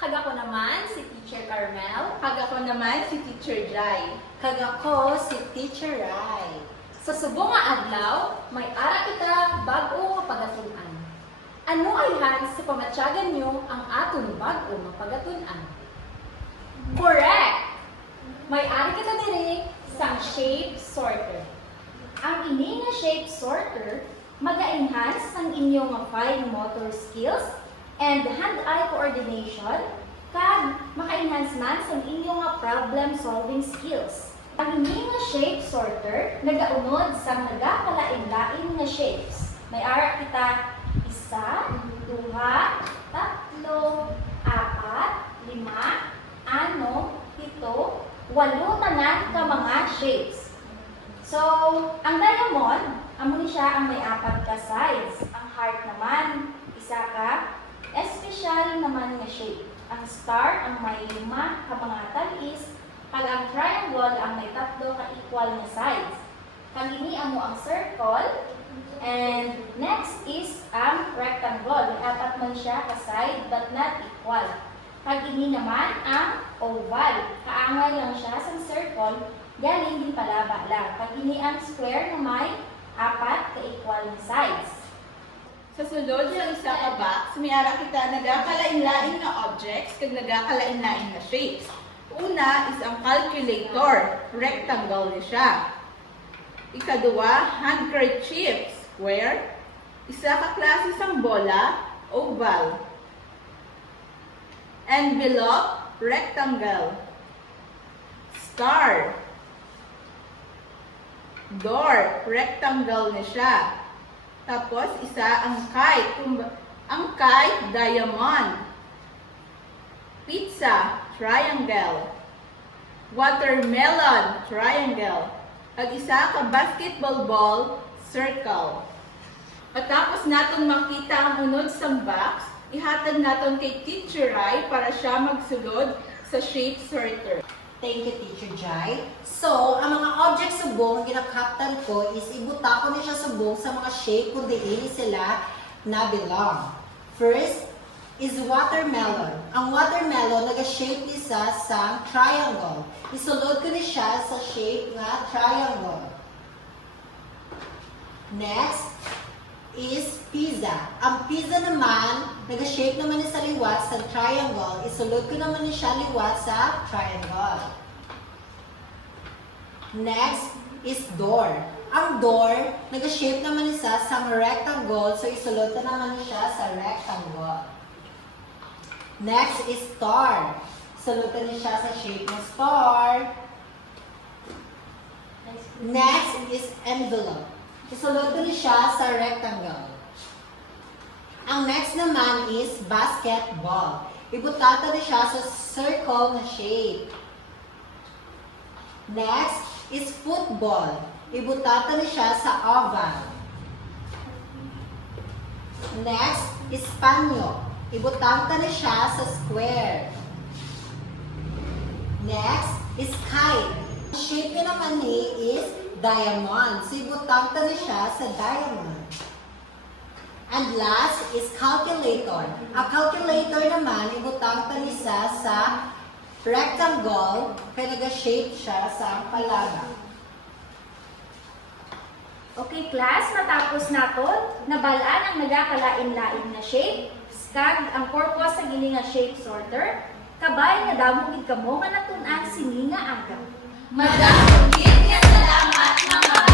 Kag ako naman si Teacher Carmel. Kag ako naman si Teacher Jai. Kag ako si Teacher Rai. Sa subong nga adlaw, may ara kita bag-o nga pagatunan. Ano ayhan sa pamatyagan nyo ang aton bag-o nga pagatunan? Correct! May ari kita diri sang shape sorter. Ang ini nga shape sorter maga-enhance ang inyong mga fine motor skills and hand-eye coordination kag maka-enhance man sa inyong mga problem-solving skills. Ang ini nga shape sorter nagaunod sa nagakalain-lain nga shapes. May ara kita 1, 2, 3, 4, 5, 6, 7, 8, 8 tanan ka mga shapes. So, ang diamond, amo ni siya ang may 4 ka sides. Ang heart naman, 1 ka, espesyal naman nga shape. Ang star, ang may 5 ka mga talis, kag ang triangle, ang may 3 ka equal nga sides. Kag ini amo ang circle, and next is ang rectangle. May 4 man siya ka side, but not equal. Kag ini naman ang oval. Kaangay lang siya sa circle, galing din palaba lang. Pag ini ang square na may 4 ka equal na sides. Sa sulod yung isa ka box, may ara kita nagakalain-lain na objects kag nagakalain-lain na shapes. Una is ang calculator, rectangle ni siya. Ikaduwa, handkerchief, square. Isa ka klase sang bola, oval. Envelope, rectangle. Star. Door, rectangle na siya. Tapos, isa ang kite. Ang kite, diamond. Pizza, triangle. Watermelon, triangle. At isa ka basketball ball, circle. At tapos natin makita ang unod sa box, ihatag natin kay Teacher Rai para siya magsulod sa shape sorter. Thank you, Teacher Jai. So, ang mga objects subong, ginakaptan ko is ibuta ko na siya subong sa mga shape kung diin sila na belong. First is watermelon. Ang watermelon, naga-shape isa sa triangle. Isulod ko na siya sa shape na triangle. Next is pizza. Ang pizza naman, naga-shape naman niya sa liwat sa triangle. Isulod ko naman niya siya liwat sa triangle. Next is door. Ang door, naga-shape naman niya sa rectangle. So, isulod ko naman niya siya sa rectangle. Next is star. Isulod ko niya siya sa shape ng star. Next is envelope. Isulod ko niya siya sa rectangle. Ang next naman is basketball. Ibutata niya siya sa circle na shape. Next is football. Ibutata niya siya sa oval. Next is panyo. Ibutata niya siya sa square. Next is kite. Ang shape niya naman is diamond. So, ibutang niya siya sa diamond. And last is calculator. Ang calculator naman, ibutang niya siya sa rectangle, kaya nag-shape siya sa palaba. Okay, class, matapos naton, nabalaan ang nagakalain-lain na shape, kag ang purpose sa gili nga shape sorter, kabay nga damo gid kamo nga natun-an sini nga aga. Madaming salamat mga